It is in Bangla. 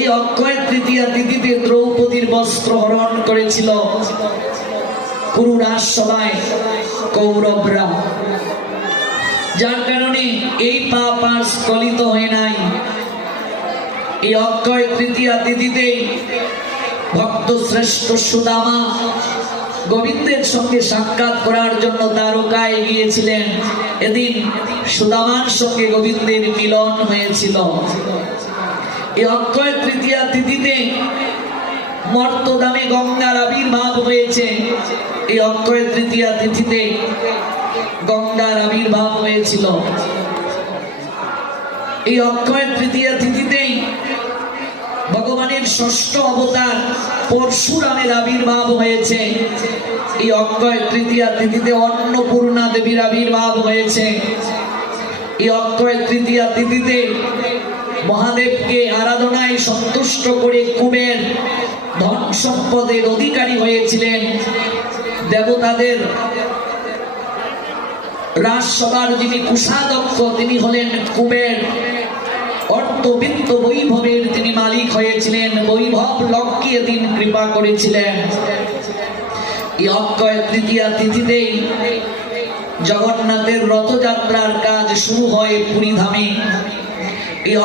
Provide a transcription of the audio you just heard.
এই অক্ষয় তৃতীয়া তিথিতে দ্রৌপদীর বস্ত্র হরণ করেছিল কুরু রাজসভায় কৌরবরা, যার কারণে এই পাপ আর স্খলিত হয় নাই। এই অক্ষয় তৃতীয়া তিথিতে ভক্ত শ্রেষ্ঠ সুদামা গোবিন্দের সঙ্গে সাক্ষাৎ করার জন্য দ্বারকায় গিয়েছিলেন। এদিন সুদামার সঙ্গে গোবিন্দের মিলন হয়েছিল। এই অক্ষয় তৃতীয়া তিথিতে মর্তধামে গঙ্গার আবির্ভাব হয়েছে। এই অক্ষয় তৃতীয়া তিথিতে গঙ্গার আবির্ভাব হয়েছিল। এই অক্ষয় তৃতীয়া তিথিতেই ভগবানের ষষ্ঠ অবতার পরশুরামের আবির্ভাব হয়েছে। এই অক্ষয় তৃতীয়া তিথিতে অন্নপূর্ণা দেবীর আবির্ভাব হয়েছে। এই অক্ষয় তৃতীয়া তিথিতে মহাদেবকে আরাধনায় সন্তুষ্ট করে কুবের ধন সম্পদের অধিকারী হয়েছিলেন। দেবতাদের রাজসভার যিনি কোষাধ্যক্ষ তিনি হলেন কুবের। অর্থবিত্ত বৈভবের তিনি মালিক হয়েছিলেন। বৈভব লক্ষ্মী এদিন কৃপা করেছিলেন। এই অক্ষয় তৃতীয়া তিথিতেই জগন্নাথের রথযাত্রার কাজ শুরু হয় পুরী ধামে। এই